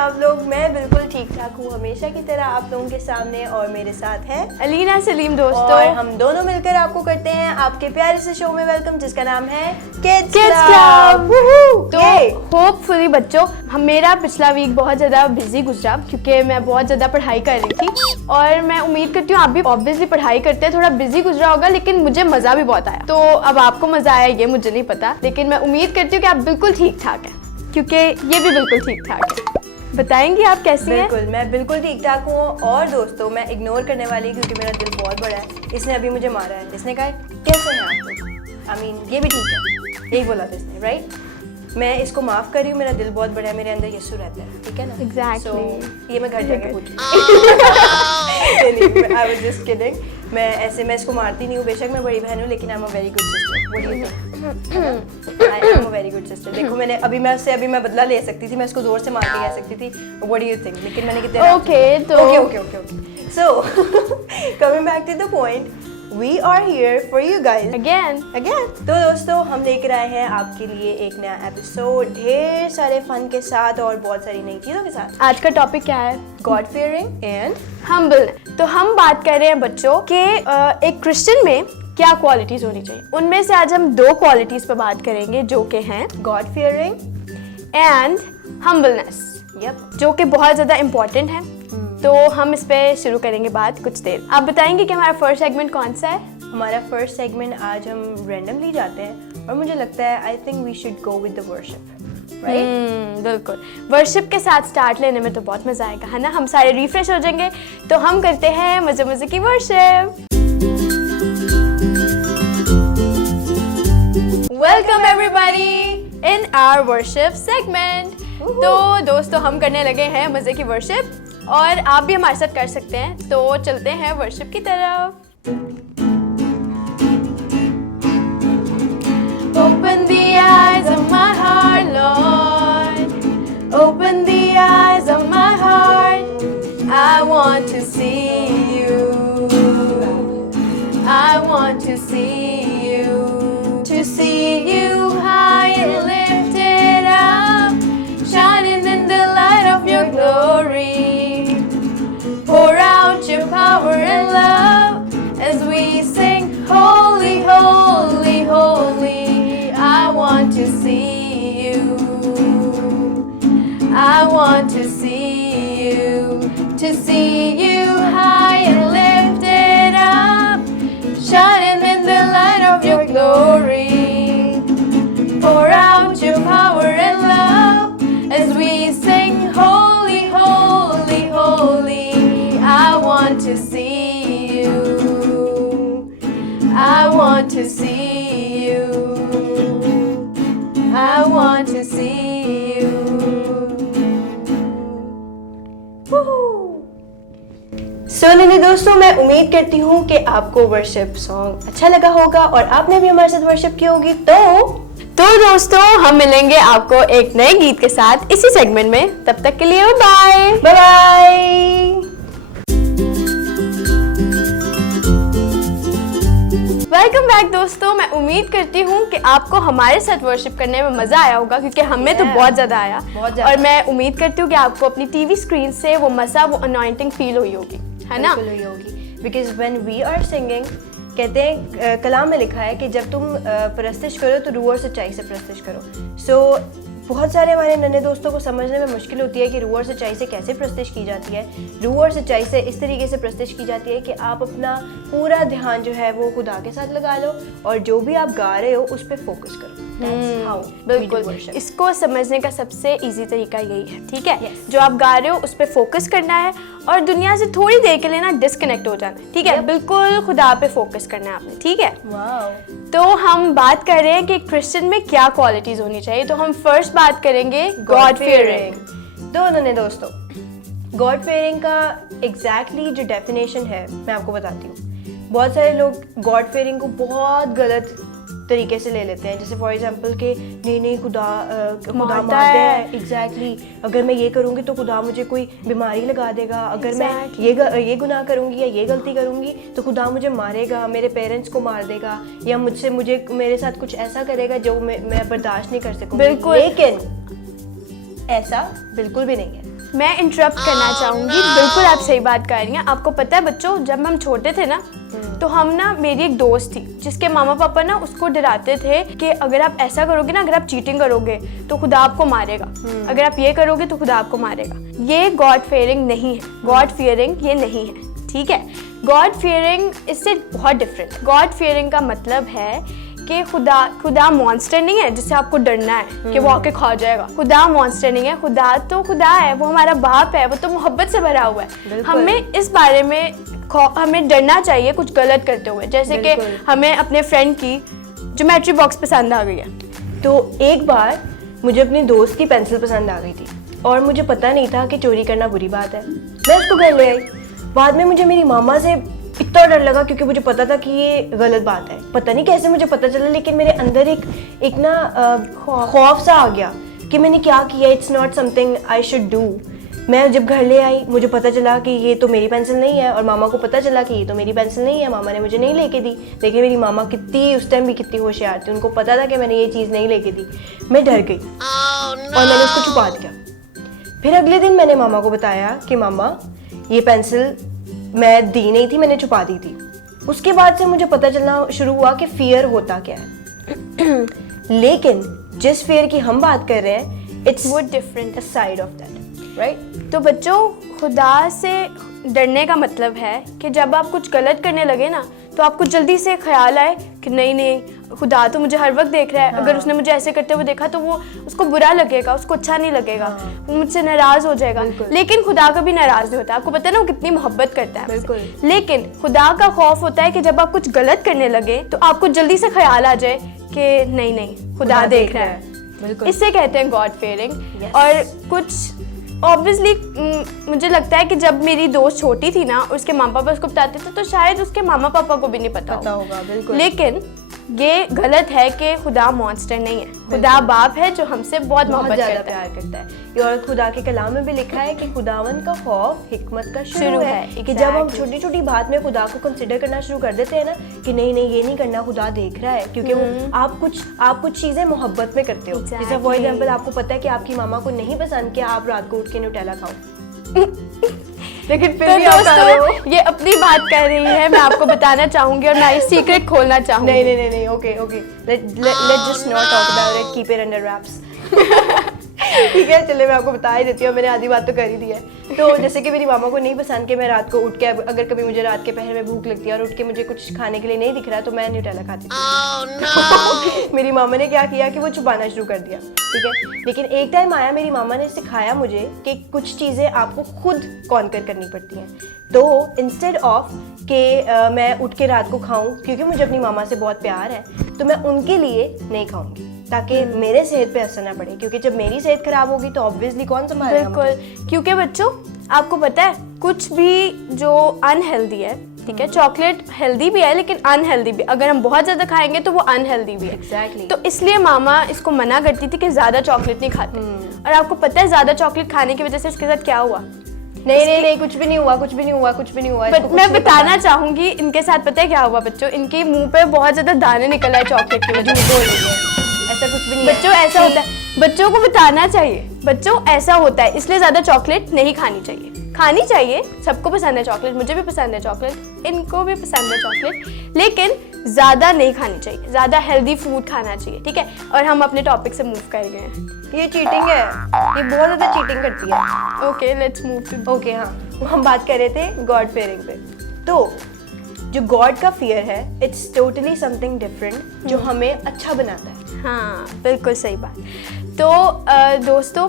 आप लोग? मैं बिल्कुल ठीक ठाक हूँ हमेशा की तरह आप लोगों के सामने, और मेरे साथ है अलीना सलीम दोस्तों, और हम दोनों मिलकर आपको करते हैं आपके प्यारे से शो में वेलकम, जिसका नाम है किड्स क्लब। क्लब। तो होपफुली बच्चों, मेरा पिछला वीक बहुत ज़्यादा बिजी गुजरा क्योंकि मैं बहुत ज़्यादा पढ़ाई कर रही थी, और मैं उम्मीद करती हूँ आप भी ऑब्वियसली पढ़ाई करते हैं, थोड़ा बिजी गुजरा होगा, लेकिन मुझे मज़ा भी बहुत आया। तो अब आपको मज़ा आया ये मुझे नहीं पता, लेकिन मैं उम्मीद करती हूँ कि आप बिल्कुल ठीक ठाक हैं, क्योंकि ये भी बिल्कुल ठीक ठाक है। बताएंगी आप कैसी हैं? बिल्कुल, मैं बिल्कुल ठीक ठाक हूँ। और दोस्तों, मैं इग्नोर करने वाली हूँ क्योंकि मेरा दिल बहुत बड़ा है। इसने अभी मुझे मारा है, इसने कहा कैसे हैं आप लोग? आई मीन ये भी ठीक है, यही बोला था इसने, राइट? मैं इसको माफ़ कर रही हूँ, मेरा दिल बहुत बड़ा है, मेरे अंदर यीशु रहता है, ठीक है ना? Exactly. So, ये मैं घर जाके पूछूँ। I was just kidding. मैं इसको मारती नहीं हूँ, बेशक मैं बड़ी बहन हूँ, लेकिन I am a very good sister. I am a very good sister. देखो मैंने अभी मैं बदला ले सकती थी, मैं इसको जोर से मार के कह सकती थी व्हाट डू यू थिंक, लेकिन मैंने कितने okay. So coming back to the point, we are here for you guys again. तो दोस्तों, हम लेकर आए हैं आपके लिए एक नया एपिसोड, ढेर सारे फन के साथ और बहुत सारी नई चीज़ों के साथ। आज का टॉपिक क्या है? God fearing and humbleness. तो हम बात कर रहे हैं बच्चों के एक क्रिश्चियन में क्या क्वालिटीज होनी चाहिए। उनमें से आज हम 2 क्वालिटीज पर बात करेंगे, जो कि हैं गॉड फियरिंग एंड हम्बलनेस, जो कि बहुत ज़्यादा इम्पोर्टेंट है। तो हम इस पे शुरू करेंगे बात कुछ देर। आप बताएंगे कि हमारा फर्स्ट सेगमेंट कौन सा है? हमारा फर्स्ट सेगमेंट आज हम रैंडमली जाते हैं, और मुझे लगता है I think we should go with the worship, right? बिल्कुल, वर्शिप के साथ स्टार्ट लेने में तो बहुत मजा आएगा, है ना? हम सारे रिफ्रेश हो जाएंगे। तो हम करते हैं मजे मजे की worship. Welcome everybody in our worship segment. तो दोस्तों, हम करने लगे हैं मजे की वर्शिप, और आप भी हमारे साथ कर सकते हैं। तो चलते हैं वर्शिप की तरफ। Open the eyes of my heart, Lord. Open the eyes of my heart. I want to see you. I want to see you. To see you high and lifted up, shining in the light of your glory. Pour out your power and love as we sing, holy, holy, holy. I want to see you. I want to see you. To see you high and lifted up, shining in the light of your glory. Pour out your power and love as we sing, holy, holy, holy. I want to see you. I want to see you. I want to see you. सो लेने दोस्तों, मैं उम्मीद करती हूँ कि आपको worship song अच्छा लगा होगा और आपने भी हमारे साथ वर्शिप की होगी। तो दोस्तों, हम मिलेंगे आपको एक नए गीत के साथ इसी सेगमेंट में। तब तक के लिए बाय बाय। वेलकम बैक दोस्तों। मैं उम्मीद करती हूँ कि आपको हमारे साथ वर्शिप करने में मजा आया होगा, क्योंकि हमें तो बहुत ज्यादा आया। और मैं उम्मीद करती हूँ कि आपको अपनी टीवी स्क्रीन से वो मजा, वो अनॉइंटिंग फील हुई होगी, है ना? हुई होगी, because when we are singing, कहते हैं कलाम में लिखा है कि जब तुम परस्तिश करो तो रूह और सच्चाई से परस्तिश करो। सो बहुत सारे हमारे नन्हे दोस्तों को समझने में मुश्किल होती है कि रूह और सच्चाई से कैसे परस्तिश की जाती है। रूह और सच्चाई से इस तरीके से परस्तिश की जाती है कि आप अपना पूरा ध्यान जो है वो खुदा के साथ लगा लो, और जो भी आप गा रहे हो उस पर फोकस करो। बिल्कुल, इसको समझने का सबसे इजी तरीका यही है, ठीक है? जो आप गा रहे हो उस पर फोकस करना है, और दुनिया से थोड़ी देर के लिए ना डिस्कनेक्ट हो जाना है, ठीक है? बिल्कुल खुदा पे फोकस करना है आपने, ठीक है? तो हम बात कर रहे हैं कि क्रिश्चियन में क्या क्वालिटीज होनी चाहिए। तो हम फर्स्ट बात करेंगे गॉड फियरिंग। तो उन्होंने दोस्तों, गॉड फियरिंग का एग्जैक्टली जो डेफिनेशन है मैं आपको बताती हूँ। बहुत सारे लोग गॉड फियरिंग को बहुत गलत तरीके से ले लेते हैं, जैसे फॉर एग्जांपल कि नहीं खुदा मारता है। एग्जैक्टली, अगर मैं ये करूँगी तो खुदा मुझे कोई बीमारी लगा देगा, अगर मैं ये गुनाह करूँगी या ये गलती करूँगी तो खुदा मुझे मारेगा, मेरे पेरेंट्स को मार देगा, या मुझे मेरे साथ कुछ ऐसा करेगा जो मैं बर्दाश्त नहीं कर सकूँगी। बिल्कुल, लेकिन ऐसा बिल्कुल भी नहीं है। मैं इंटरप्ट करना चाहूँगी, बिल्कुल आप सही बात कर रही हैं। आपको पता है बच्चों, जब हम छोटे थे ना तो हम ना, मेरी एक दोस्त थी जिसके मामा पापा ना उसको डराते थे कि अगर आप ऐसा करोगे ना, अगर आप चीटिंग करोगे तो खुदा आपको मारेगा, अगर आप ये करोगे तो खुदा आपको मारेगा। ये गॉड फियरिंग नहीं है, गॉड फियरिंग ये नहीं है, ठीक है। गॉड फियरिंग इससे बहुत डिफरेंट। गॉड फियरिंग का मतलब है कि खुदा मॉन्स्टर नहीं है जिससे आपको डरना है कि वो आके खा जाएगा। खुदा मॉन्स्टर नहीं है, खुदा तो खुदा है, वो हमारा बाप है, वो तो मोहब्बत से भरा हुआ है। हमें इस बारे में हमें डरना चाहिए कुछ गलत करते हुए, जैसे कि हमें अपने फ्रेंड की ज्योमेट्री बॉक्स पसंद आ गई है। तो एक बार मुझे अपनी दोस्त की पेंसिल पसंद आ गई थी और मुझे पता नहीं था कि चोरी करना बुरी बात है। मैं उसको घर ले आई। बाद में मुझे मेरी मामा से इतना डर लगा क्योंकि मुझे पता था कि ये गलत बात है। पता नहीं कैसे मुझे पता चला, लेकिन मेरे अंदर एक ना खौफ सा आ गया कि मैंने क्या किया। It's not something I should do. मैं जब घर ले आई मुझे पता चला कि ये तो मेरी पेंसिल नहीं है, और मामा को पता चला कि ये तो मेरी पेंसिल नहीं है। मामा ने मुझे नहीं लेके दी। देखिए मेरी मामा कितनी उस टाइम भी कितनी होशियार थी, उनको पता था कि मैंने ये चीज़ नहीं लेके दी। मैं डर गई और मैंने उसको छुपा दिया। फिर अगले दिन मैंने मामा को बताया कि मामा ये पेंसिल मैं दी नहीं थी, मैंने छुपा दी थी। उसके बाद से मुझे पता चलना शुरू हुआ कि फियर होता क्या है। लेकिन जिस फियर की हम बात कर रहे हैं, इट्स वो different side of that, right. तो बच्चों, खुदा से डरने का मतलब है कि जब आप कुछ गलत करने लगे ना तो आपको जल्दी से ख्याल आए कि नहीं खुदा तो मुझे हर वक्त देख रहा है। अगर उसने मुझे ऐसे करते हुए देखा तो वो उसको बुरा लगेगा, उसको अच्छा नहीं लगेगा, वो मुझसे नाराज हो जाएगा। लेकिन खुदा कभी नाराज नहीं होता। आपको पता है ना वो कितनी मोहब्बत करता है हमसे। लेकिन खुदा का खौफ होता है कि जब आप कुछ गलत करने लगे तो आपको जल्दी से ख्याल आ जाए कि नहीं खुदा देख रहा है। इससे कहते हैं गॉड फियरिंग। और कुछ ऑब्वियसली मुझे लगता है कि जब मेरी दोस्त छोटी थी ना, उसके मामा पापा उसको बताते थे तो शायद उसके मामा पापा को भी नहीं पता होगा। बिल्कुल। लेकिन ये गलत है कि खुदा मॉन्स्टर नहीं है, खुदा बाप है जो हमसे बहुत मोहब्बत ज़्यादा प्यार करता है। और खुदा के कलाम में भी लिखा है कि खुदावन का खौफ हिकमत का शुरू है। कि जब हम छोटी छोटी बात में खुदा को कंसिडर करना शुरू कर देते हैं ना कि नहीं ये नहीं करना, खुदा देख रहा है, क्योंकि वो आप कुछ चीज़ें मोहब्बत में करते हो। जैसे फॉर एग्जाम्पल आपको पता है कि आपकी मामा को नहीं पसंद कि आप रात को उठ के न्यूटेला खाओ, लेकिन फिर भी दोस्तों ये अपनी बात कर रही है, मैं आपको बताना चाहूंगी और मैं इस सीक्रेट खोलना चाहूंगी। नहीं, okay let's just not talk about it, keep it under raps. ठीक है, चलिए मैं आपको बता ही देती हूँ, मैंने आधी बात तो कर ही दी है। तो जैसे कि मेरी मामा को नहीं पसंद कि मैं रात को उठ के, अगर कभी मुझे रात के पहर में भूख लगती है और उठ के मुझे कुछ खाने के लिए नहीं दिख रहा तो मैं न्यूटेला खाती थी। मेरी मामा ने क्या किया कि वो छुपाना शुरू कर दिया, ठीक है। लेकिन एक टाइम आया, मेरी मामा ने सिखाया मुझे कि कुछ चीज़ें आपको खुद कॉन्कर करनी पड़ती हैं। तो इंस्टेड ऑफ कि मैं उठ के रात को खाऊं, क्योंकि मुझे अपनी मामा से बहुत प्यार है, तो मैं उनके लिए नहीं खाऊंगी ताकि मेरे सेहत पे असर ना पड़े, क्योंकि जब मेरी सेहत खराब होगी तो ऑब्वियसली कौन संभालेगा। बिल्कुल, क्योंकि बच्चों आपको पता है कुछ भी जो अनहेल्दी है, ठीक है, चॉकलेट हेल्दी भी है लेकिन अनहेल्दी भी, अगर हम बहुत ज़्यादा खाएंगे तो वो अनहेल्दी भी है। Exactly. तो इसलिए मामा इसको मना करती थी कि ज़्यादा चॉकलेट नहीं खाते। और आपको पता है ज़्यादा चॉकलेट खाने की वजह से इसके साथ क्या हुआ? नहीं, कुछ भी नहीं हुआ। मैं बताना चाहूंगी इनके साथ पता है क्या हुआ बच्चों, इनके मुंह पे बहुत ज्यादा दाने निकल आए चॉकलेट की वजह से। ऐसा कुछ भी नहीं बच्चों, ऐसा होता है, बच्चों को बताना चाहिए। बच्चों ऐसा होता है, इसलिए ज्यादा चॉकलेट नहीं खानी चाहिए। सबको पसंद है चॉकलेट, मुझे भी पसंद है चॉकलेट, इनको भी पसंद है चॉकलेट, लेकिन ज्यादा नहीं खानी चाहिए, ज्यादा हेल्दी फूड खाना चाहिए, ठीक है। और हम अपने टॉपिक से मूव कर गए हैं। ये चीटिंग है, ये बहुत ज्यादा चीटिंग करती है। Okay let's move to. Okay हाँ, हम बात कर रहे थे गॉड फियरिंग पे। तो जो गॉड का फियर है, इट्स टोटली समथिंग डिफरेंट जो हमें अच्छा बनाता है। हाँ बिल्कुल सही बात। तो दोस्तों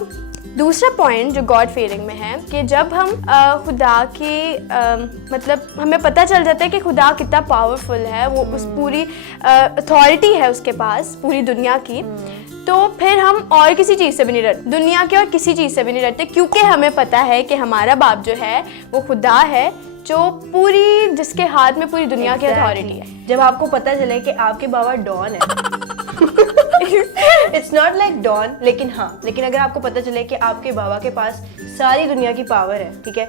दूसरा पॉइंट जो गॉड फियरिंग में है कि जब हम खुदा की मतलब हमें पता चल जाता है कि खुदा कितना पावरफुल है, वो उस पूरी अथॉरिटी है उसके पास पूरी दुनिया की, तो फिर हम और किसी चीज़ से भी नहीं डरते, दुनिया के और किसी चीज़ से भी नहीं डरते, क्योंकि हमें पता है कि हमारा बाप जो है वो खुदा है जो जिसके हाथ में पूरी दुनिया की अथॉरिटी है। जब आपको पता चले कि आपके बाबा डॉन है, इट्स नॉट लाइक डॉन, लेकिन अगर आपको पता चले कि आपके बाबा के पास सारी दुनिया की पावर है, ठीक है,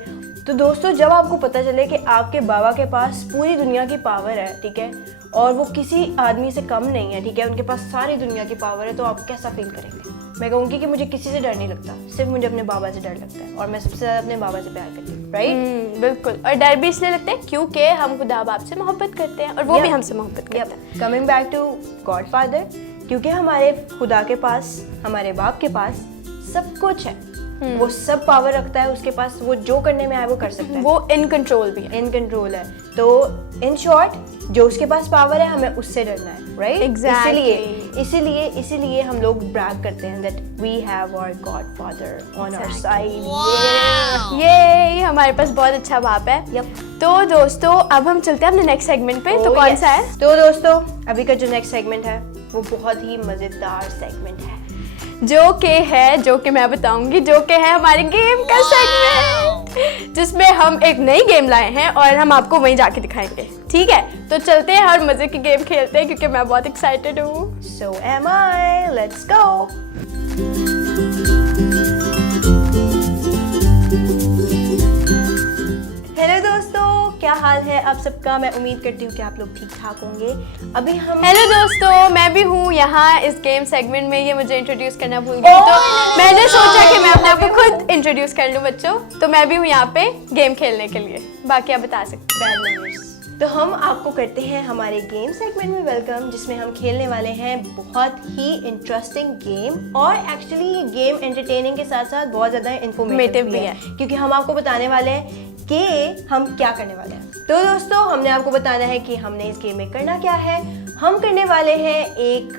तो दोस्तों जब आपको पता चले कि आपके बाबा के पास पूरी दुनिया की पावर है, ठीक है, और वो किसी आदमी से कम नहीं है, ठीक है, उनके पास सारी दुनिया की पावर है, तो आप कैसा फील करेंगे? मैं कहूँगी कि मुझे किसी से डर नहीं लगता, सिर्फ मुझे अपने बाबा से डर लगता है, और मैं सबसे ज़्यादा अपने बाबा से प्यार करती हूँ, राइट? बिल्कुल, और डर भी इसलिए लगता है क्योंकि हम खुदा बाप से मोहब्बत करते हैं और वो भी हमसे मोहब्बत करता है। कमिंग बैक टू गॉडफादर, क्योंकि हमारे खुदा के पास, हमारे बाप के पास सब कुछ है, वो सब पावर रखता है उसके पास, वो जो करने में आए वो कर सकता है, वो इन कंट्रोल भी है। इन कंट्रोल है। तो इन शॉर्ट, जो उसके पास पावर है हमें उससे डरना है, राइट? Exactly. इसीलिए हम लोग ब्रैग करते हैं that we have our godfather on our side. ये हमारे पास बहुत अच्छा बाप है। Yep. तो दोस्तों अब हम चलते हैं अपने नेक्स्ट सेगमेंट पे। तो कौन सा है? तो दोस्तों अभी का जो नेक्स्ट सेगमेंट है वो बहुत ही मजेदार सेगमेंट है, जो कि मैं बताऊंगी, जो कि है हमारे गेम का सेगमेंट, जिसमें हम एक नई गेम लाए हैं और हम आपको वहीं जाके दिखाएंगे। ठीक है, तो चलते हैं और मजे की गेम खेलते हैं क्योंकि मैं बहुत एक्साइटेड हूँ। So am I. Let's go. Hello दोस्तों, क्या हाल है आप सबका? मैं उम्मीद करती हूँ कि आप लोग ठीक ठाक होंगे। अभी हम हेलो दोस्तों, मैं भी हूँ यहाँ इस गेम सेगमेंट में। ये मुझे इंट्रोड्यूस करना भूल गई, तो मैंने सोचा कि मैं अपने आप को खुद इंट्रोड्यूस कर लूँ बच्चों। तो मैं भी हूँ यहाँ पे गेम खेलने के लिए, बाकी आप बता सकते बैड मैनर्स। तो हम आपको करते हैं हमारे गेम सेगमेंट में वेलकम, जिसमें हम खेलने वाले हैं बहुत ही इंटरेस्टिंग गेम, और एक्चुअली ये गेम एंटरटेनिंग के साथ साथ बहुत ज़्यादा इन्फॉर्मेटिव भी है, क्योंकि हम आपको बताने वाले हैं कि हम क्या करने वाले हैं। तो दोस्तों हमने आपको बताना है कि हमने इस गेम में करना क्या है। हम करने वाले हैं एक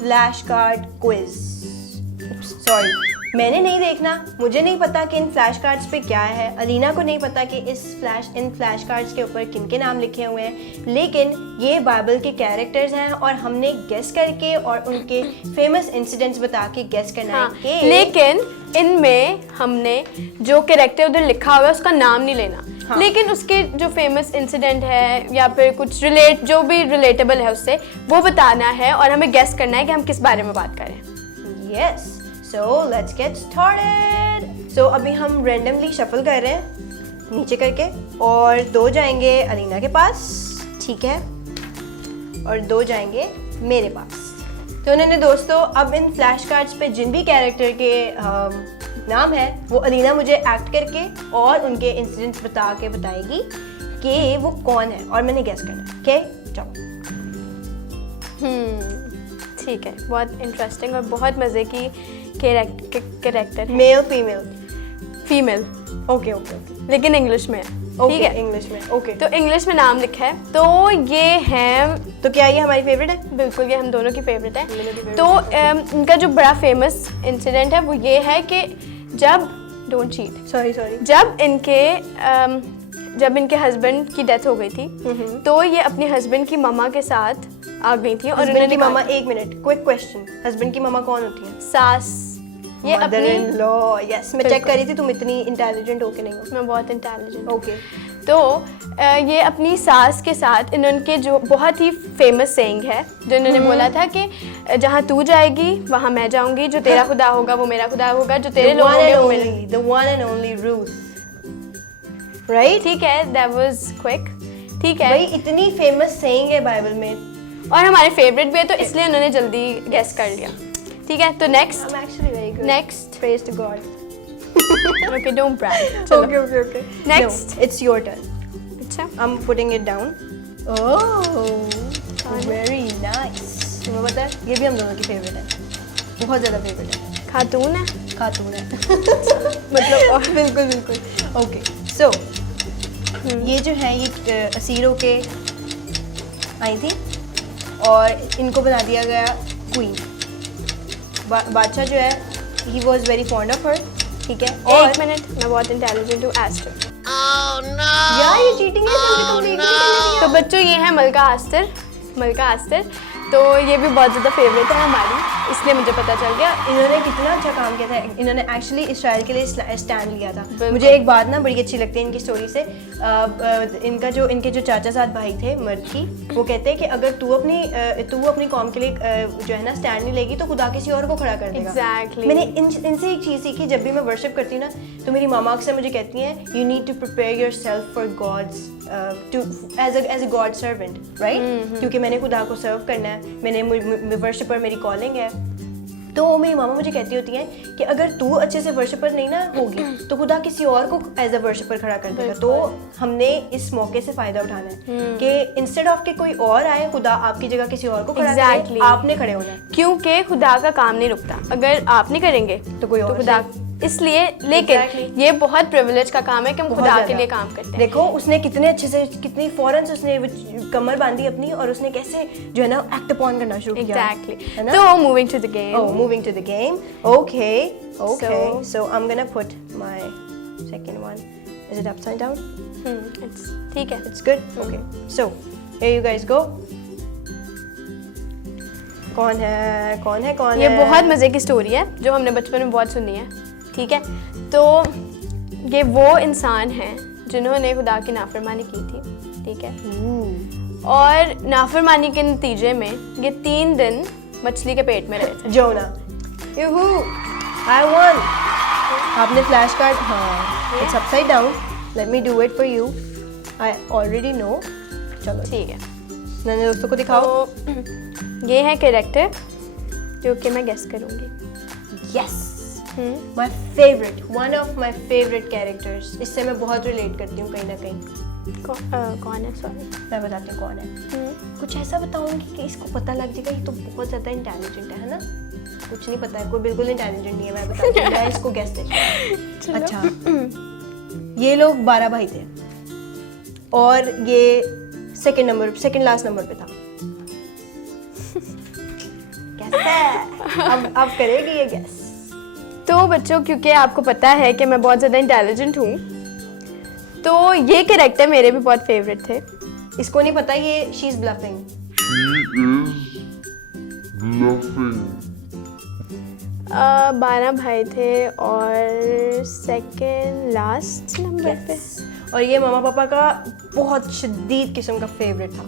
फ्लैश कार्ड क्विज। सॉरी, मैंने नहीं देखना, मुझे नहीं पता कि इन फ्लैश कार्ड्स पे क्या है, अलीना को नहीं पता कि इन फ्लैश कार्ड्स के ऊपर किन के नाम लिखे हुए हैं, लेकिन ये बाइबल के कैरेक्टर्स हैं और हमने गेस करके और उनके फेमस इंसिडेंट्स बता के गेस करना है कि लेकिन इनमें हमने जो कैरेक्टर उधर लिखा हुआ है उसका नाम नहीं लेना। लेकिन उसके जो फेमस इंसिडेंट है या फिर कुछ जो भी रिलेटेबल है उससे वो बताना है, और हमें गेस करना है कि हम किस बारे में बात करें। Yes, so let's get started. So अभी हम रैंडमली शफल कर रहे हैं नीचे करके, और 2 जाएंगे अलीना के पास, ठीक है, और 2 जाएंगे मेरे पास। तो उन्होंने दोस्तों अब इन फ्लैश कार्ड्स पे जिन भी कैरेक्टर के नाम है वो अलीना मुझे एक्ट करके और उनके इंसिडेंट्स बता के बताएगी कि वो कौन है, और मैंने गेस करना है। ओके, चलो। ठीक है, बहुत इंटरेस्टिंग और बहुत मज़े की कैरेक्टर है। Male female? Female. Okay okay okay, लेकिन इंग्लिश में है। ठीक है, इंग्लिश में। ओके, तो इंग्लिश में नाम लिखा है। तो ये है, तो क्या ये हमारी फेवरेट है? बिल्कुल, ये हम दोनों की फेवरेट है। तो इनका जो बड़ा फेमस इंसिडेंट है वो ये है कि जब डोंट चीट सॉरी जब इनके हस्बैंड की डेथ हो गई थी, तो ये अपने हस्बैंड की मामा के साथ आ गई थी। और उन्होंने मामा, एक मिनट, क्विक क्वेश्चन, हस्बैंड की मामा कौन होती है? सास। ये अपनी लॉ। यस, मैं चेक कर रही थी तुम इतनी इंटेलिजेंट हो कि नहीं हो। मैं बहुत इंटेलिजेंट। ओके, तो ये अपनी सास के साथ इन्होंने जो बहुत ही फेमस सेइंग है, जो इन्होंने बोला था कि जहाँ तू जाएगी वहाँ मैं जाऊंगी, जो तेरा खुदा होगा वो मेरा खुदा होगा, जो तेरे लोग होंगे वो मेरे। The one and only Ruth, right? ठीक है, that was quick। ठीक है भाई, इतनी फेमस सेइंग है बाइबल में, और हमारे फेवरेट भी है, तो इसलिए उन्होंने जल्दी गेस कर लिया। ठीक है, तो next. I'm actually very good. Next. Praise to God. Okay, don't brag। चलो। Okay. Next. No, it's your turn. अच्छा, I'm putting it down. Oh, very nice. तुम्हें पता है ये भी हम दोनों की फेवरेट है, बहुत ज़्यादा फेवरेट है। खातून है। खातून है मतलब बिल्कुल। ओके, सो ये जो है ये असीर होके आई थी और इनको बना दिया गया क्वीन। बादशाह जो है he was very fond of her, ठीक है। और एक मिनट, मैं बहुत इंटेलिजेंट हूँ। एस्टर। यार ये चीटिंग है, मुझे complete नहीं करनी है। तो बच्चों ये है मलका आस्तर। तो ये भी बहुत ज़्यादा फेवरेट है हमारी, इसलिए मुझे पता चल गया। इन्होंने कितना अच्छा काम किया था, इन्होंने एक्चुअली इसराइल के लिए स्टैंड लिया था। मुझे एक बात ना बड़ी अच्छी लगती है इनकी स्टोरी से। इनके जो चाचा साथ भाई थे मर्द की, वो कहते हैं कि अगर तू अपनी कौम के लिए जो है ना स्टैंड नहीं लेगी तो खुदा किसी और को खड़ा कर देगा। Exactly. मैंने इनसे एक चीज़ सीखी, जब भी मैं वर्शिप करती हूँ ना, तो मेरी मामा अक्सर मुझे कहती हैं you need to prepare yourself for God's as a God servant, right? क्योंकि मैंने खुदा को सर्व करना है, मैंने वर्शिपर मेरी कॉलिंग है। तो मेरी मामा मुझे कहती होती हैं कि अगर तू अच्छे से वर्शिपर नहीं ना होगी तो खुदा किसी और को एज अ वर्शिपर खड़ा कर देगा। तो हमने इस मौके से फ़ायदा उठाना है कि इंस्टेड ऑफ कि कोई और आए, खुदा आपकी जगह किसी और को खड़ा करे, आपने खड़े होना है। क्योंकि खुदा का काम नहीं रुकता, अगर आप नहीं करेंगे तो कोई और खुदा, इसलिए लेकिन ये बहुत प्रिविलेज का काम है कि हम खुदा के लिए काम करते हैं। देखो उसने कितने अच्छे से, कितनी फौरन से उसने कमर बांधी अपनी और उसने कैसे जो है ना एक्ट अपॉन करना शुरू किया। Exactly. तो moving to the game. Oh, moving to the game. Okay. So I'm gonna put my second one. Is it upside down? ठीक है। It's good. Okay. So here you guys go. कौन है? ये बहुत मजे की स्टोरी है जो हमने बचपन में बहुत सुनी है। ठीक है, तो ये वो इंसान हैं जिन्होंने खुदा की नाफरमानी की थी। ठीक है, और नाफरमानी के नतीजे में ये 3 दिन मछली के पेट में रहे थे। जोना, यूहू, I won. आपने फ्लैश कार्ड, हाँ, it's upside down. Let me do it for you. I already know. चलो ठीक है, मैंने दोस्तों को दिखाओ। तो ये है कैरेक्टर जो कि मैं गेस करूँगी। Yes. My favorite, one of my favorite characters. इससे मैं बहुत रिलेट करती हूँ कहीं ना कहीं। कौन है? सॉरी, मैं बताती हूँ कौन है। कुछ ऐसा बताऊंगी कि इसको पता लग जाएगा ये तो बहुत ज़्यादा इंटेलिजेंट है ना? कुछ नहीं पता है, कोई बिल्कुल इंटेलिजेंट नहीं है, मैं बताती हूँ। मैं इसको गेस देती हूँ। अच्छा, ये लोग 12 भाई थे और ये सेकंड लास्ट नंबर पे था। कैसा है? अब करेगी ये गेस। तो बच्चों, क्योंकि आपको पता है कि मैं बहुत ज़्यादा इंटेलिजेंट हूँ, तो ये कैरेक्टर मेरे भी बहुत फेवरेट थे। इसको नहीं पता, ये शी इज ब्लफिंग। 12 भाई थे और सेकंड लास्ट नंबर पे, और ये मामा पापा का बहुत शदीद किस्म का फेवरेट था।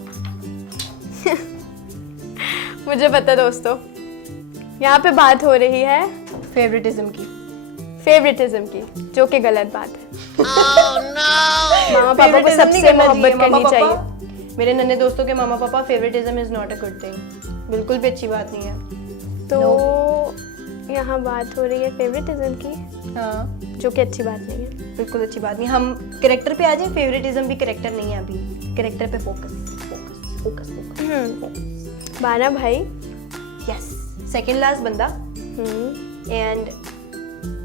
मुझे पता दोस्तों, यहाँ पे बात हो रही है फेवरेटिज्म की, जो कि गलत बात है। मामा पापा को सबसे मोहब्बत करनी चाहिए। मेरे नन्हे दोस्तों के मामा पापा, favouritism is not a good thing, बिल्कुल भी अच्छी बात नहीं है। तो यहाँ बात हो रही है फेवरेटिज्म की, हाँ, जो कि अच्छी बात नहीं है, बिल्कुल अच्छी बात नहीं। हम कैरेक्टर पे आ जाए, फेवरेटिज्म भी कैरेक्टर नहीं है, अभी कैरेक्टर पे फोकस। 12 भाई, यस, सेकंड लास्ट बंदा and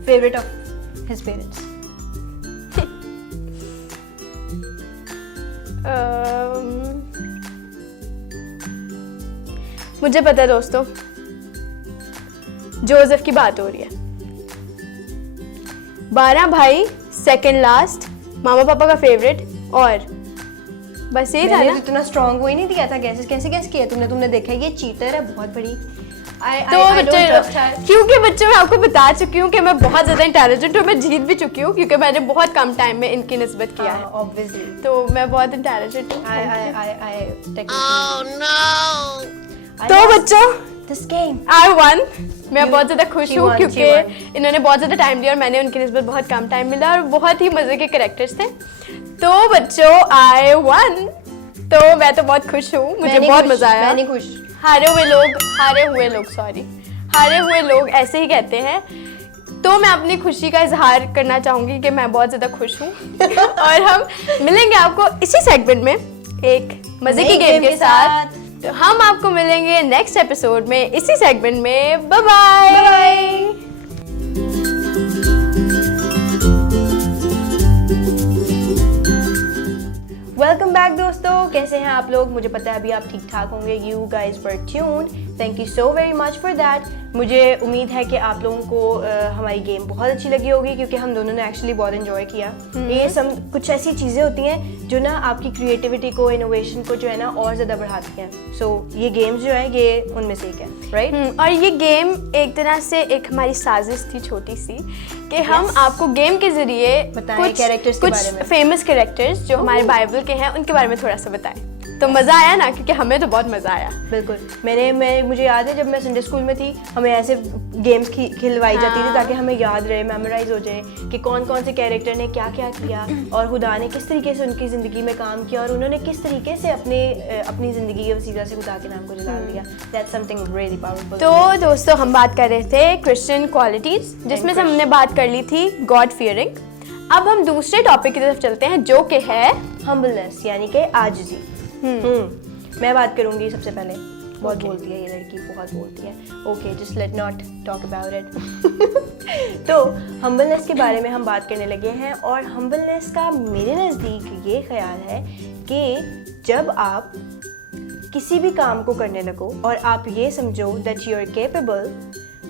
favourite of his parents. मुझे पता है दोस्तों, जोसेफ की बात हो रही है। 12 भाई, सेकंड लास्ट, मामा पापा का फेवरेट, और बस यही था ना। इतना स्ट्रांग वो ही नहीं दिया था। कैसे गैस किया तुमने देखा ये चीटर है बहुत बड़ी। तो बच्चों, क्योंकि बच्चों मैं आपको बता चुकी हूँ कि मैं बहुत ज़्यादा इंटेलिजेंट हूँ, मैं जीत भी चुकी हूँ क्योंकि मैंने बहुत कम टाइम में इनकी निस्बत किया है। ऑब्वियसली, तो मैं बहुत इंटेलिजेंट हूँ। तो बच्चों, दिस गेम I won. मैं बहुत ज़्यादा खुश हूँ क्योंकि इन्होंने बहुत ज़्यादा टाइम लिया और मैंने उनकी निस्बत बहुत कम टाइम मिला और बहुत ही मज़े के कैरेक्टर्स थे। तो बच्चों, I won. तो मैं तो बहुत खुश हूँ, मुझे बहुत मज़ा आया। मैं नहीं खुश। हारे हुए लोग ऐसे ही कहते हैं। तो मैं अपनी खुशी का इजहार करना चाहूँगी कि मैं बहुत ज़्यादा खुश हूँ। और हम मिलेंगे आपको इसी सेगमेंट में एक मज़े की गेम के साथ। तो हम आपको मिलेंगे नेक्स्ट एपिसोड में इसी सेगमेंट में। Bye bye. वेलकम बैक दोस्तों, कैसे हैं आप लोग? मुझे पता है अभी आप ठीक ठाक होंगे। You guys were tuned, thank you so very much for that. मुझे उम्मीद है कि आप लोगों को हमारी गेम बहुत अच्छी लगी होगी क्योंकि हम दोनों ने एक्चुअली बहुत एंजॉय किया। ये सब कुछ ऐसी चीज़ें होती हैं जो ना आपकी क्रिएटिविटी को, इनोवेशन को जो है ना और ज़्यादा बढ़ाती हैं। सो ये गेम्स जो है ये उनमें से एक है, राइट? और ये गेम एक तरह से एक हमारी साजिश थी छोटी सी कि हम आपको गेम के जरिए बताएं कैरेक्टर्स के बारे में, फेमस कैरेक्टर्स जो हमारे बाइबल के हैं उनके बारे में थोड़ा सा बताएं। तो मज़ा आया ना, क्योंकि हमें तो बहुत मज़ा आया। बिल्कुल। मुझे याद है जब मैं संडे स्कूल में थी, हमें ऐसे गेम्स खिलवाई जाती थी ताकि हमें याद रहे, मेमोराइज हो जाए कि कौन कौन से कैरेक्टर ने क्या क्या किया और खुदा ने किस तरीके से उनकी ज़िंदगी में काम किया और उन्होंने किस तरीके से अपनी ज़िंदगी के वसीला से खुदा के नाम को जलाल दिया। That's something really powerful. तो दोस्तों, हम बात कर रहे थे क्रिश्चियन क्वालिटीज़, जिसमें से हमने बात कर ली थी गॉड फियरिंग। अब हम दूसरे टॉपिक की तरफ चलते हैं, जो कि है हम्बलनेस, यानी कि आजिज़ी। मैं बात करूंगी सबसे पहले। बहुत बोलती है ये लड़की, बहुत बोलती है। Okay, just let not talk about it. तो हम्बलनेस के बारे में हम बात करने लगे हैं, और हम्बलनेस का मेरे नज़दीक ये ख्याल है कि जब आप किसी भी काम को करने लगो और आप ये समझो that you are capable,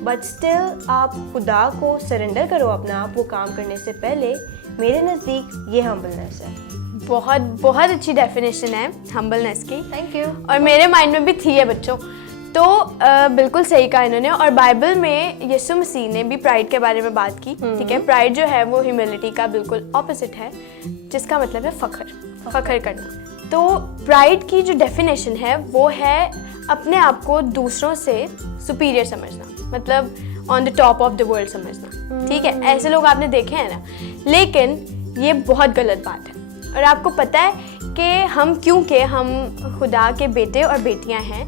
but still आप खुदा को सरेंडर करो अपना आप वो काम करने से पहले, मेरे नज़दीक ये हम्बलनेस है। बहुत बहुत अच्छी डेफिनेशन है हम्बलनेस की। Thank you. और मेरे माइंड में भी थी है बच्चों। तो बिल्कुल सही कहा इन्होंने। और बाइबल में यीशु मसीह ने भी प्राइड के बारे में बात की। ठीक है, प्राइड जो है वो ह्यूमिलिटी का बिल्कुल ऑपोजिट है, जिसका मतलब है फखर करना। तो प्राइड की जो डेफिनेशन है वो है अपने आप को दूसरों से सुपीरियर समझना, मतलब on the top of the world समझना। ठीक है, ऐसे लोग आपने देखे हैं ना, लेकिन ये बहुत गलत बात है। और आपको पता है कि क्योंकि हम खुदा के बेटे और बेटियां हैं,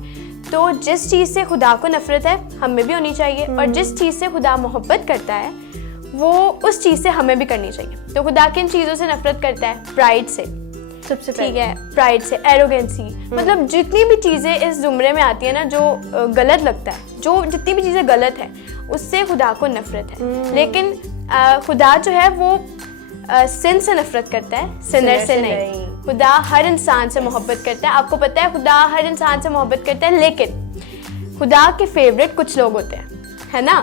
तो जिस चीज़ से खुदा को नफरत है हमें भी होनी चाहिए, और जिस चीज़ से खुदा मोहब्बत करता है वो उस चीज़ से हमें भी करनी चाहिए। तो खुदा किन चीज़ों से नफरत करता है? प्राइड से, सबसे पहले। ठीक है, प्राइड से, एरोगेंसी, मतलब जितनी भी चीज़ें इस जुमरे में आती है ना जो गलत लगता है, जो जितनी भी चीज़ें गलत है उससे खुदा को नफरत है। लेकिन खुदा जो है वो सिन से नफरत करता है, सिनर से नहीं। खुदा हर इंसान से मोहब्बत करता है। आपको पता है खुदा हर इंसान से मोहब्बत करता है, लेकिन खुदा के फेवरेट कुछ लोग होते हैं, है ना,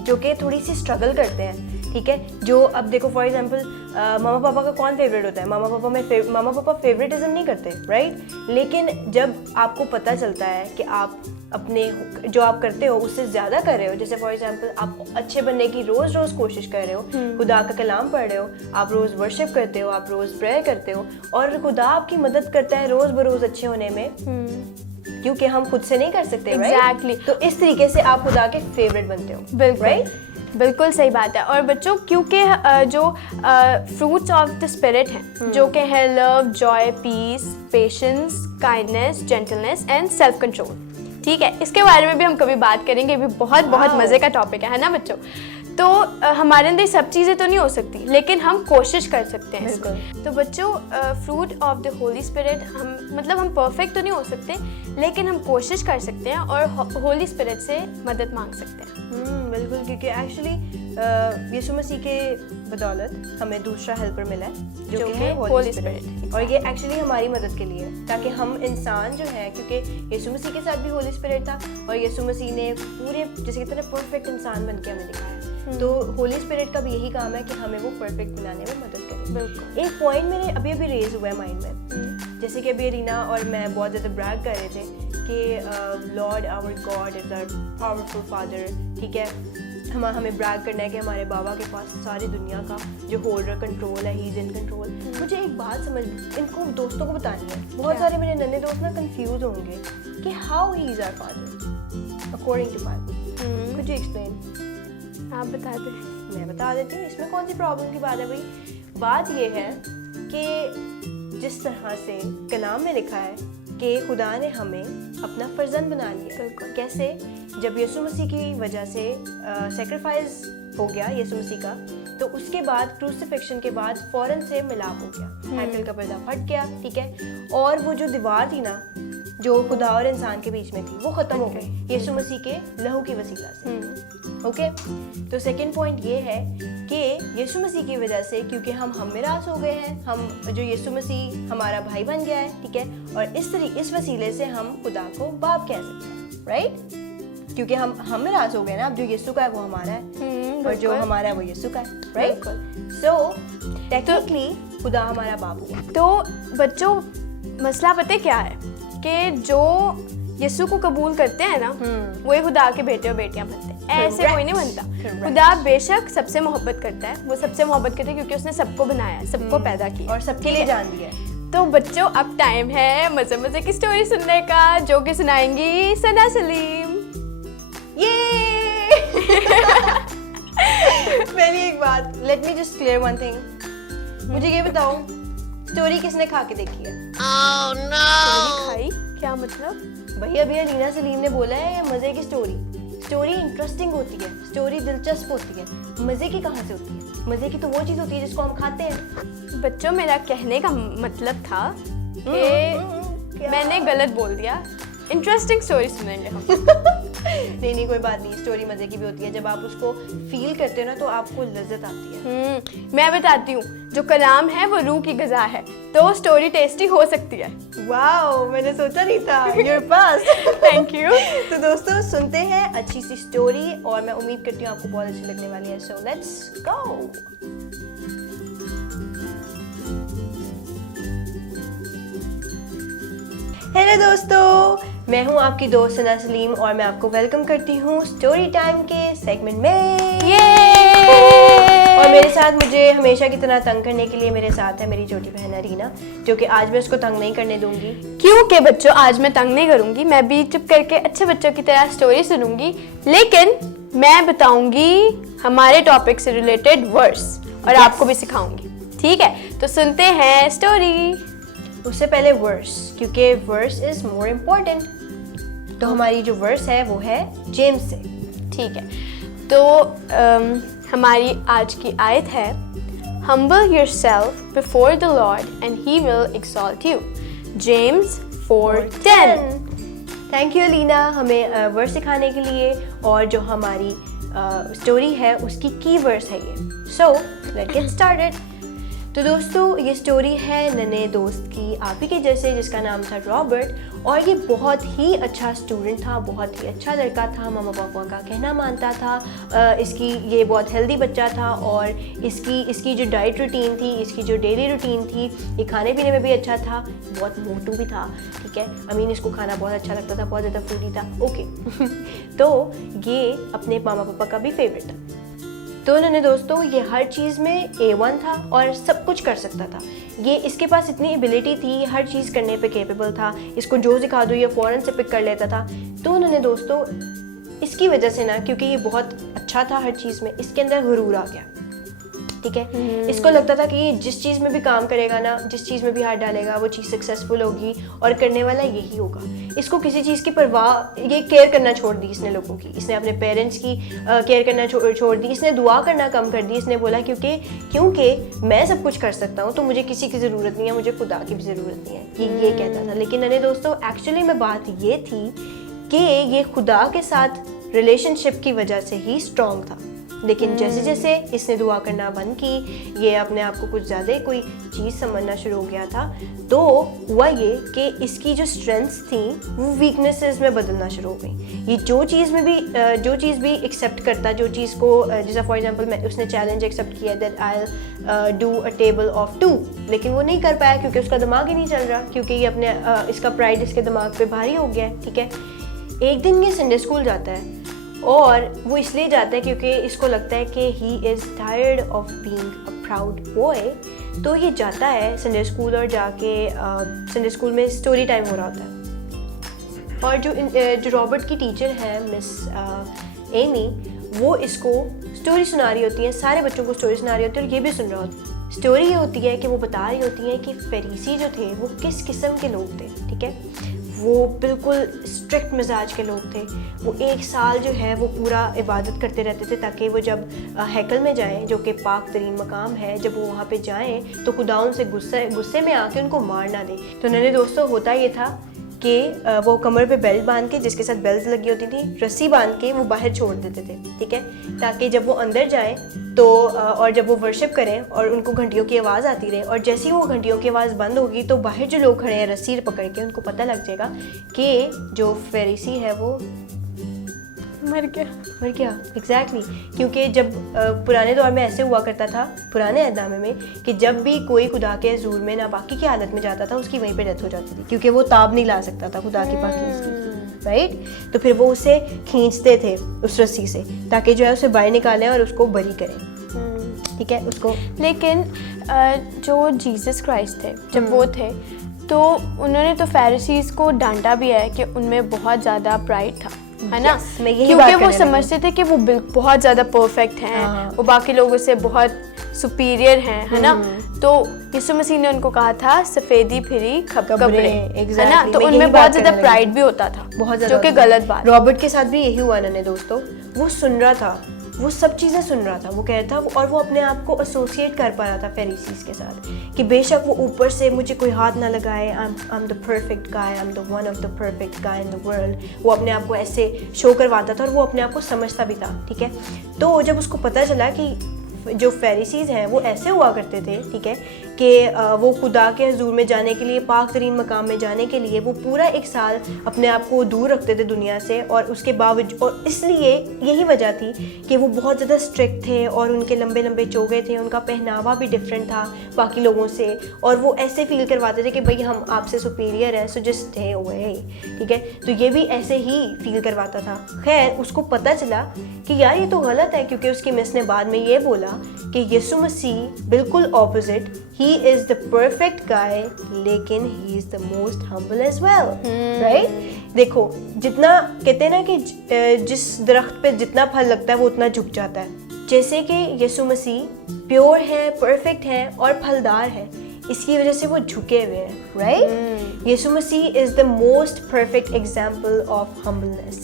जो कि थोड़ी सी स्ट्रगल करते हैं। ठीक है, जो अब देखो फॉर एग्जांपल मामा पापा का कौन फेवरेट होता है? मामा पापा फेवरेटिज्म नहीं करते, राइट? लेकिन जब आपको पता चलता है कि आप अपने जो आप करते हो उससे ज़्यादा कर रहे हो, जैसे फॉर एग्जांपल आप अच्छे बनने की रोज़ कोशिश कर रहे हो, खुदा का कलाम पढ़ रहे हो, आप रोज़ वर्शिप करते हो, आप रोज़ प्रेयर करते हो, और खुदा आपकी मदद करता है रोज़ बरोज़ अच्छे होने में, क्योंकि हम खुद से नहीं कर सकते। Exactly. तो इस तरीके से आप खुदा के फेवरेट बनते हो। बिल्कुल, राइट? बिल्कुल सही बात है। और बच्चों, क्योंकि जो फ्रूट्स ऑफ द स्पिरिट हैं, जो कि है love, joy, peace, patience, kindness, gentleness and self control. ठीक है, इसके बारे में भी हम कभी बात करेंगे, भी बहुत मज़े का टॉपिक है ना बच्चों। तो हमारे अंदर सब चीज़ें तो नहीं हो सकती, लेकिन हम कोशिश कर सकते हैं। तो बच्चों, fruit of the Holi spirit, हम परफेक्ट तो नहीं हो सकते, लेकिन हम कोशिश कर सकते हैं और होली स्पिरिट से मदद मांग सकते हैं। बिल्कुल, क्योंकि एक्चुअली यीशु मसीह के बदौलत हमें दूसरा हेल्पर मिला है जो कि है होली स्पिरिट, और ये एक्चुअली हमारी मदद के लिए, ताकि हम इंसान जो है, क्योंकि यीशु मसीह के साथ भी होली स्पिरिट था और यीशु मसीह ने पूरे जैसे कहते हैं परफेक्ट इंसान बन के हमें दिखाया। तो होली स्पिरिट का भी यही काम है कि हमें वो परफेक्ट बनाने में मदद करे। बिल्कुल। एक पॉइंट मेरे अभी रेज हुआ है माइंड में, जैसे कि अभी रीना और मैं बहुत ज़्यादा ब्रैग कर रहे थे कि Lord our God is our powerful father. ठीक है, हमें ब्रैग करना है कि हमारे बाबा के पास सारी दुनिया का जो होल्डर कंट्रोल है, ही इज़ इन कंट्रोल। मुझे एक बात समझ, इनको दोस्तों को बतानी है। बहुत सारे मेरे नन्हे दोस्त ना कंफ्यूज होंगे कि how he is our father according to Bible. Could you explain? आप बता दें। मैं बता देती हूँ, इसमें कौन सी प्रॉब्लम की बात है भाई? बात ये है कि जिस तरह से कलाम में लिखा है कि खुदा ने हमें अपना फर्जंद बना लिया। कैसे? जब यीशु मसीह की वजह से सेक्रीफाइस हो गया यीशु मसीह का, तो उसके बाद क्रूसिफिक्शन के बाद फ़ौरन से मिलाप हो गया, हैकल का पर्दा फट गया। ठीक है, और वो जो दीवार थी ना जो खुदा और इंसान के बीच में थी, वो ख़त्म हो गई यीशु मसीह के लहू की वसीला से। ओके, तो सेकंड पॉइंट ये है कि यीशु मसीह की वजह से, क्योंकि हम मिरास हो गए हैं, हम जो यीशु मसीह हमारा भाई बन गया है। ठीक है, और इस वसीले से हम खुदा को बाप कह सकते हैं, राइट? क्योंकि हम मिरास हो गए ना, अब जो यीशु का है वो हमारा है, और जो हमारा है वो यीशु का है, राइट? सो टेक्निकली खुदा हमारा बाप हुआ। तो बच्चों, मसला पता क्या है कि जो यीशु को कबूल करते हैं ना, वही खुदा के बेटे और बेटियां बनते हैं। ऐसे कोई नहीं बनता। खुदा बेशक सबसे मोहब्बत करता है, वो सबसे मोहब्बत करता है क्योंकि उसने सबको बनाया है, सबको पैदा किया और सबके लिए जान दिया है। तो बच्चों अब टाइम है मजे मजे की स्टोरी सुनने का, जो कि सुनाएंगी सना सलीम। ये पहली एक बात, let me just clear one thing. मुझे ये बताओ, स्टोरी किसने खा के देखी है? स्टोरी खाई क्या मतलब? भैया भैया लीना सलीम ने बोला है ये मजे की स्टोरी। स्टोरी इंटरेस्टिंग होती है, स्टोरी दिलचस्प होती है, मजे की कहाँ से होती है? मजे की तो वो चीज होती है जिसको हम खाते हैं। बच्चों मेरा कहने का मतलब था कि मैंने गलत बोल दिया। इंटरेस्टिंग स्टोरी सुनेंगे हम। नहीं कोई बात नहीं, स्टोरी मजे की भी होती है। जब आप उसको फील करते हो ना तो आपको लज्जत आती है। मैं बताती हूँ, जो कलाम है वो रूह की ग़िज़ा है, तो स्टोरी टेस्टी हो सकती है। वाओ, मैंने सोचा नहीं था। Your pass. Thank you. तो दोस्तों सुनते हैं अच्छी सी स्टोरी, और मैं उम्मीद करती हूँ आपको बहुत अच्छी लगने वाली है। So let's go. हेलो दोस्तों, मैं हूँ आपकी दोस्त सना सलीम और मैं आपको वेलकम करती हूँ स्टोरी टाइम के सेगमेंट में। और मेरे साथ मुझे हमेशा की तरह तंग करने के लिए मेरे साथ है मेरी छोटी बहन अरीना, जो कि आज मैं उसको तंग नहीं करने दूंगी। क्योंकि बच्चों आज मैं तंग नहीं करूंगी, मैं भी चुप करके अच्छे बच्चों की तरह स्टोरी सुनूंगी, लेकिन मैं बताऊंगी हमारे टॉपिक से रिलेटेड वर्ड्स और आपको भी सिखाऊंगी। ठीक है, तो सुनते हैं स्टोरी। उससे पहले वर्स, क्योंकि वर्स इज मोर इम्पोर्टेंट। तो हमारी जो वर्स है वो है जेम्स से। ठीक है, तो हमारी आज की आयत है, Humble yourself before the Lord and He will exalt you. James 4:10. Thank you Leena हमें वर्स सिखाने के लिए, और जो हमारी स्टोरी है उसकी की वर्स है ये। सो लेट्स गेट स्टार्टेड। तो दोस्तों ये स्टोरी है नन्हे दोस्त की, आप ही के जैसे, जिसका नाम था रॉबर्ट, और ये बहुत ही अच्छा स्टूडेंट था, बहुत ही अच्छा लड़का था, मामा पापा का कहना मानता था। इसकी ये बहुत हेल्दी बच्चा था, और इसकी जो डाइट रूटीन थी, इसकी जो डेली रूटीन थी, ये खाने पीने में भी अच्छा था, बहुत मोटू भी था। ठीक है, आई मीन इसको खाना बहुत अच्छा लगता था, बहुत ज़्यादा फूडी था। ओके तो ये अपने मामा पापा का भी फेवरेट था। तो उन्होंने दोस्तों ये हर चीज़ में A1 था और सब कुछ कर सकता था। ये इसके पास इतनी एबिलिटी थी, हर चीज़ करने पे कैपेबल था। इसको जो सिखा दो ये फ़ौरन से पिक कर लेता था। तो उन्होंने दोस्तों इसकी वजह से ना, क्योंकि ये बहुत अच्छा था हर चीज़ में, इसके अंदर गुरूर आ गया। ठीक है, इसको लगता था कि ये जिस चीज़ में भी काम करेगा ना, जिस चीज़ में भी हाथ डालेगा वो चीज़ सक्सेसफुल होगी और करने वाला यही होगा। इसको किसी चीज़ की परवाह, ये केयर करना छोड़ दी इसने लोगों की। इसने अपने पेरेंट्स की केयर करना छोड़ दी। इसने दुआ करना कम कर दी। इसने बोला क्योंकि मैं सब कुछ कर सकता हूँ तो मुझे किसी की ज़रूरत नहीं है, मुझे खुदा की भी ज़रूरत नहीं है, ये कहता था। लेकिन अरे दोस्तों एक्चुअली में बात ये थी कि ये खुदा के साथ रिलेशनशिप की वजह से ही स्ट्रॉन्ग था। लेकिन जैसे जैसे इसने दुआ करना बंद की, ये अपने आप को कुछ ज़्यादा कोई चीज़ समझना शुरू हो गया था, तो हुआ ये कि इसकी जो स्ट्रेंथ्स थी वो वीकनेसेस में बदलना शुरू हो गई। ये जो चीज़ भी एक्सेप्ट करता, जो चीज़ को जैसा फॉर एग्जांपल उसने चैलेंज एक्सेप्ट किया that I do a table of 2, लेकिन वो नहीं कर पाया क्योंकि उसका दिमाग ही नहीं चल रहा, क्योंकि ये अपने इसका प्राइड इसके दिमाग पे भारी हो गया है। ठीक है, एक दिन ये संडे स्कूल जाता है, और वो इसलिए जाता है क्योंकि इसको लगता है कि he is tired of being a proud boy. तो ये जाता है संडे स्कूल, और जाके संडे स्कूल में स्टोरी टाइम हो रहा होता है, और जो रॉबर्ट की टीचर है मिस एमी, वो इसको स्टोरी सुना रही होती है, सारे बच्चों को स्टोरी सुना रही होती है, और ये भी सुन रहा होता है। स्टोरी ये होती है कि वो बता रही होती है कि फरीसी जो थे वो किस किस्म के लोग थे। ठीक है, वो बिल्कुल स्ट्रिक्ट मिजाज के लोग थे। वो 1 साल जो है वो पूरा इबादत करते रहते थे, ताकि वो जब हैकल में जाएं, जो कि पाक तरीन मकाम है, जब वो वहाँ पे जाएं तो खुदा उनसे गुस्से में आके उनको मार ना दे। तो उन्होंने दोस्तों होता ये था कि वो कमर पे बेल्ट बांध के, जिसके साथ बेल्ट लगी होती थी, रस्सी बांध के वो बाहर छोड़ देते थे। ठीक है, ताकि जब वो अंदर जाएं तो और जब वो वर्शिप करें और उनको घंटियों की आवाज़ आती रहे, और जैसे ही वो घंटियों की आवाज़ बंद होगी तो बाहर जो लोग खड़े हैं रस्सी पकड़ के, उनको पता लग जाएगा कि जो फरीसी है वो मर गया। एग्जैक्टली, क्योंकि जब पुराने दौर में ऐसे हुआ करता था, पुराने अहदनामे में, कि जब भी कोई खुदा के हुजूर में नापाकी की हालत में जाता था उसकी वहीं पे डेथ हो जाती थी, क्योंकि वो ताब नहीं ला सकता था खुदा की पाकी, राइट। तो फिर वो उसे खींचते थे उस रस्सी से, ताकि जो है उसे बाहर निकालें और उसको बरी करें। ठीक है उसको। लेकिन जो जीसस क्राइस्ट थे जब वो थे तो उन्होंने तो फ़ैरिसीज़ को डांटा भी है कि उनमें बहुत ज़्यादा प्राइड था, है ना? मैं यही क्योंकि बात वो करने समझते थे कि वो बहुत ज़्यादा परफेक्ट हैं, वो बाकी लोगों से बहुत सुपीरियर हैं, है ना? तो यीशु मसीह ने उनको कहा था सफ़ेदी फिरी खबरे, है ना? तो उनमें बहुत ज़्यादा प्राइड भी होता था, बहुत ज़्यादा, जो कि गलत बात। रॉबर्ट के साथ भी यही हुआ ना दोस्तों, वो सुन रहा था, वो सब चीज़ें सुन रहा था, वो कह रहा था, और वो अपने आप को एसोसिएट कर पा रहा था फरीसीज़ के साथ कि बेशक वो ऊपर से मुझे कोई हाथ ना लगाए, I am the perfect guy, I am the one of the perfect guy in the world, वो अपने आप को ऐसे शो करवाता था और वो अपने आप को समझता भी था, ठीक है। तो जब उसको पता चला कि जो फरीसीज़ हैं वो ऐसे हुआ करते थे, ठीक है, कि वो खुदा के हजूर में जाने के लिए, पाक तरीन मकाम में जाने के लिए वो पूरा 1 साल अपने आप को दूर रखते थे दुनिया से, और उसके बावजूद, और इसलिए यही वजह थी कि वो बहुत ज़्यादा स्ट्रिक्ट थे और उनके लंबे लंबे चोगे थे, उनका पहनावा भी डिफरेंट था बाकी लोगों से, और वो ऐसे फील करवाते थे कि भाई हम आपसे सुपीरियर हैं, सो जस्ट स्टे अवे, ठीक है। तो ये भी ऐसे ही फील करवाता था। खैर उसको पता चला कि यार ये तो गलत है, क्योंकि उसकी मिस ने बाद में ये बोला कि यीशु मसीह बिल्कुल opposite, he is the perfect guy, लेकिन he is the most humble as well, right. देखो जितना कहते हैं ना कि जिस दरख्त पे जितना फल लगता है वो उतना झुक जाता है, जैसे कि यीशु मसीह प्योर है, परफेक्ट है और फलदार है, इसकी वजह से वो झुके हुए हैं, right. Yeshu Masih is the most perfect example of humbleness.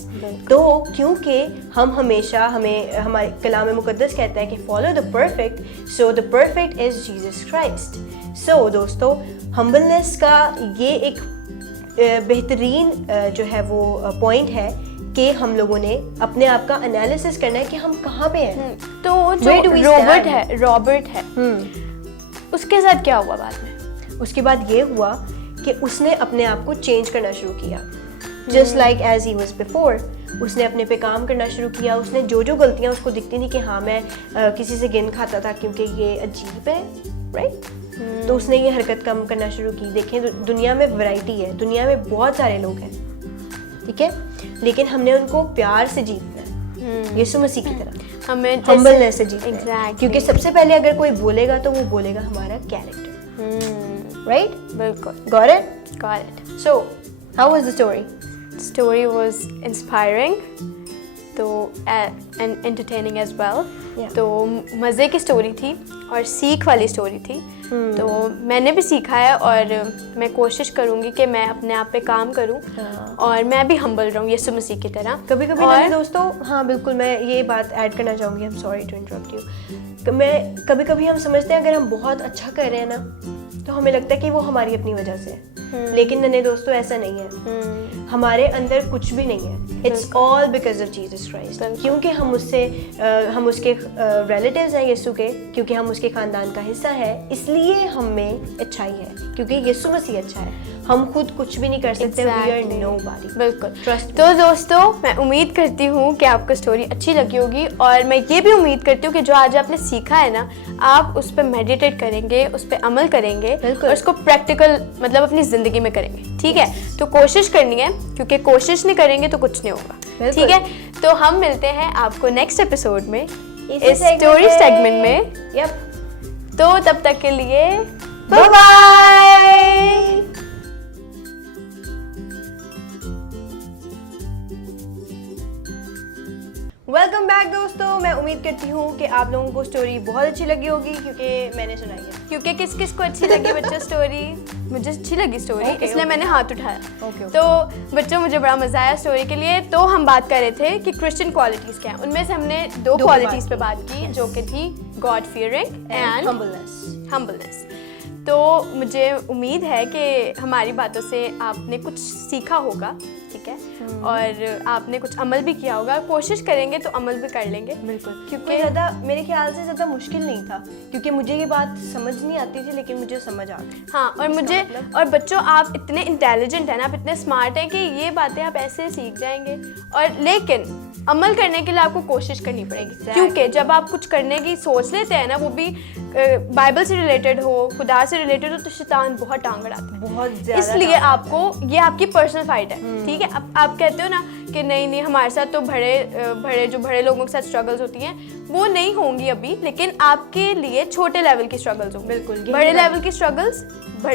तो क्योंकि हम हमेशा, हमें हमारे कलाम मुकद्दस कहता है कि follow the perfect, so the perfect is Jesus Christ. So दोस्तों हम्बलनेस का ये एक बेहतरीन जो है वो पॉइंट है कि हम लोगों ने अपने आप का एनालिसिस करना है कि हम कहाँ पे हैं। तो जो रॉबर्ट है उसके साथ क्या हुआ बाद में? उसके बाद ये हुआ कि उसने अपने आप को चेंज करना शुरू किया, just like as he was before. उसने अपने पे काम करना शुरू किया, उसने जो जो गलतियाँ उसको दिखती थी कि हाँ मैं किसी से गिन खाता था क्योंकि ये अजीब है, राइट। तो उसने ये हरकत कम करना शुरू की। देखें दुनिया में वैरायटी है, दुनिया में बहुत सारे लोग हैं, ठीक है, लेकिन हमने उनको प्यार से जीतना है, यीशु मसीह की तरह हमें हम्बलनेस से जीतना है। Exactly. क्योंकि सबसे पहले अगर कोई बोलेगा तो वो बोलेगा हमारा कैरेक्टर, राइट। बिल्कुल, got it. got it. So how was the story? Story was inspiring तो and entertaining as well. Yeah. तो मज़े की स्टोरी थी और सीख वाली स्टोरी थी। तो मैंने भी सीखा है और मैं कोशिश करूँगी कि मैं अपने आप पे काम करूँ और मैं भी हम्बल रहूँ यीशु मसीह की तरह। कभी कभी दोस्तों, हाँ बिल्कुल, मैं ये बात ऐड करना चाहूँगी, I am sorry to interrupt you. मैं कभी कभी हम समझते हैं अगर हम बहुत अच्छा कर रहे हैं ना तो हमें लगता है कि वो हमारी अपनी वजह से है, लेकिन नन्हे दोस्तों ऐसा नहीं है। हमारे अंदर कुछ भी नहीं है, it's all because of Jesus Christ. क्योंकि हम हम उसके रिलेटिव्स हैं यीशु के, क्योंकि हम उसके ख़ानदान का हिस्सा है, इसलिए हम में अच्छाई है, क्योंकि यीशु मसीह अच्छा है। हम खुद कुछ भी नहीं कर सकते, वी आर नोबॉडी। बिल्कुल, ट्रस्ट। तो दोस्तों मैं उम्मीद करती हूँ कि आपको स्टोरी अच्छी लगी होगी और मैं ये भी उम्मीद करती हूँ कि जो आज आपने सीखा है ना, आप उस पर मेडिटेट करेंगे, उस पर अमल करेंगे और उसको प्रैक्टिकल मतलब अपनी ज़िंदगी में करेंगे, ठीक है। तो कोशिश करनी है, क्योंकि कोशिश नहीं करेंगे तो कुछ नहीं होगा, ठीक है। तो हम मिलते हैं आपको नेक्स्ट एपिसोड में इस स्टोरी सेगमेंट में। यप। तो तब तक के लिए बाय बाय। वेलकम बैक दोस्तों, मैं उम्मीद करती हूँ कि आप लोगों को स्टोरी बहुत अच्छी लगी होगी, क्योंकि मैंने सुनाई है। क्योंकि किस किस को अच्छी लगी बच्चों स्टोरी? मुझे अच्छी लगी स्टोरी, इसलिए मैंने हाथ उठाया। तो बच्चों मुझे बड़ा मज़ा आया स्टोरी के लिए। तो हम बात कर रहे थे कि क्रिश्चियन क्वालिटीज़ क्या हैं, उनमें से हमने दो क्वालिटीज़ पे बात की, जो कि थी गॉड फियरिंग एंड हम्बलनेस। तो मुझे उम्मीद है कि हमारी बातों से आपने कुछ सीखा होगा, ठीक है, और आपने कुछ अमल भी किया होगा। कोशिश करेंगे तो अमल भी कर लेंगे, बिल्कुल, क्योंकि ज़्यादा मेरे ख्याल से ज़्यादा मुश्किल नहीं था, क्योंकि मुझे ये बात समझ नहीं आती थी, लेकिन मुझे समझ आ गई। हाँ, और मुझे और बच्चों आप इतने इंटेलिजेंट हैं ना, आप इतने स्मार्ट हैं कि ये बातें आप ऐसे सीख जाएंगे, और लेकिन अमल करने के लिए आपको कोशिश करनी पड़ेगी। क्योंकि जब आप कुछ करने की सोच लेते हैं ना, वो भी बाइबल से रिलेटेड हो, खुदा से रिलेटेड हो, तो शैतान बहुत टांग अड़ाता है, बहुत ज़्यादा। इसलिए आपको, ये आपकी पर्सनल फाइट है, ठीक है। अब आप कहते हो ना कि नहीं हमारे साथ तो बड़े लोगों के साथ स्ट्रगल्स होती हैं, वो नहीं होंगी अभी, लेकिन आपके लिए छोटे लेवल की स्ट्रगल्स होंगी। बिल्कुल, बड़े लेवल की स्ट्रगल्स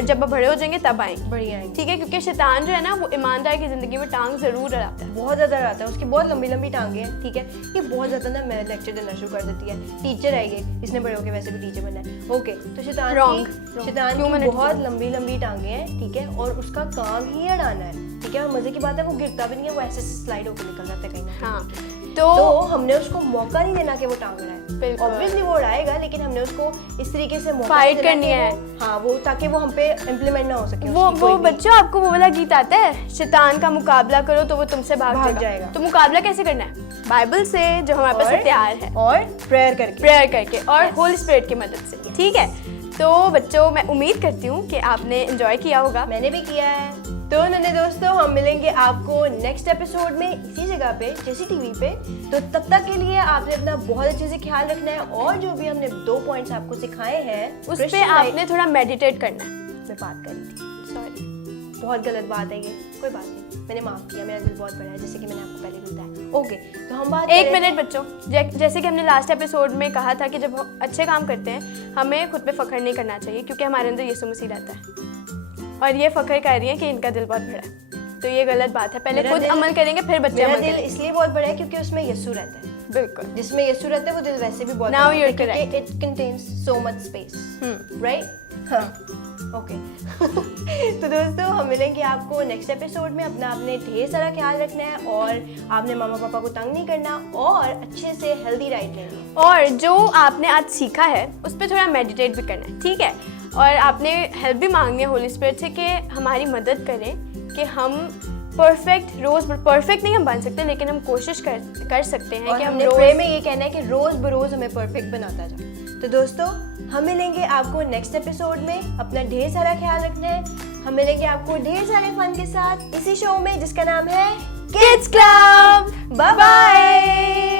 जब आप बड़े हो जाएंगे तब आएंगे। बढ़िया आएंगे, ठीक है, क्योंकि शैतान जो है ना वो ईमानदार की ज़िंदगी में टांग ज़रूर अड़ाता है, बहुत ज़्यादा रहता है, उसकी बहुत लंबी लंबी टांगे हैं। ठीक है, ये बहुत ज़्यादा ना मैं लेक्चर देना शुरू कर देती है, टीचर आएगी, इसने बड़े होके वैसे भी टीचर बनना है। ओके, तो शैतान की बहुत लंबी लंबी टांगे हैं। ठीक है, और उसका काम ही अड़ाना है। ठीक है, और मज़े की बात है वो गिरता भी नहीं है, वो ऐसे स्लाइड होकर निकल जाता है कहीं ना। हाँ, तो हमने उसको मौका नहीं देना कि वो टांग रहा है। ऑब्वियसली वो उड़ाएगा, लेकिन हमने उसको इस तरीके से मौका फाइट करनी है। हाँ, वो ताकि वो हम पे इम्प्लीमेंट ना हो सके। वो बच्चों, आपको वो वाला गीत आता है, शैतान का मुकाबला करो तो वो तुमसे भाग जाएगा। तो मुकाबला कैसे करना है? बाइबल से, जो हमारे पास तैयार है, और प्रेयर करके और होली स्पिरिट की मदद से। ठीक है, तो बच्चों मैं उम्मीद करती हूँ कि आपने एंजॉय किया होगा। मैंने भी किया है। तो नन्हे दोस्तों, हम मिलेंगे आपको नेक्स्ट एपिसोड में इसी जगह पे, जैसी टीवी पे। तो तब तक के लिए आपने अपना बहुत अच्छे से ख्याल रखना है, और जो भी हमने 2 पॉइंट्स आपको सिखाए हैं उस पे आपने थोड़ा मेडिटेट करना है। मैं बात कर रही थी, सॉरी, बहुत गलत बात है ये, कोई बात नहीं, मैंने माफ किया, मेरा दिल बहुत बड़ा है, जैसे कि मैंने आपको पहले भी बताया। ओके, तो हम बात एक मिनट बच्चों, जैसे कि हमने लास्ट एपिसोड में कहा था कि जब हम अच्छे काम करते हैं हमें खुद पे फख्र नहीं करना चाहिए, क्योंकि हमारे अंदर यीशु मसीह रहता है, और ये फख्र कर रही है कि इनका दिल बहुत बड़ा है। तो ये गलत बात है, पहले खुद अमल करेंगे फिर बच्चे अमल करेंगे। इसलिए बहुत बड़ा है क्योंकि उसमें यीशु रहता है। बिल्कुल, जिसमें यीशु रहता है वो दिल वैसे भी बहुत Now बड़ा you're है, correct. क्योंकि it contains so much space, right? हाँ, ओके। तो दोस्तों, हम मिलेंगे आपको नेक्स्ट एपिसोड में। अपना आपने ढेर सारा ख्याल रखना है, और आपने मामा पापा को तंग नहीं करना, और अच्छे से हेल्दी डाइट लेनी है। और जो आपने आज सीखा है उस पर थोड़ा मेडिटेट भी करना है। ठीक है, और आपने हेल्प भी मांगनी है होली स्पिरिट से कि हमारी मदद करें कि हम रोज़ परफेक्ट नहीं हम बन सकते, लेकिन हम कोशिश कर सकते हैं कि हम प्रे में ये कहना है कि रोज बरोज हमें परफेक्ट बनाता जाए। तो दोस्तों, हम मिलेंगे आपको नेक्स्ट एपिसोड में। अपना ढेर सारा ख्याल रखना है। हम मिलेंगे आपको ढेर सारे फन के साथ इसी शो में, जिसका नाम है किड्स क्लब। Bye bye.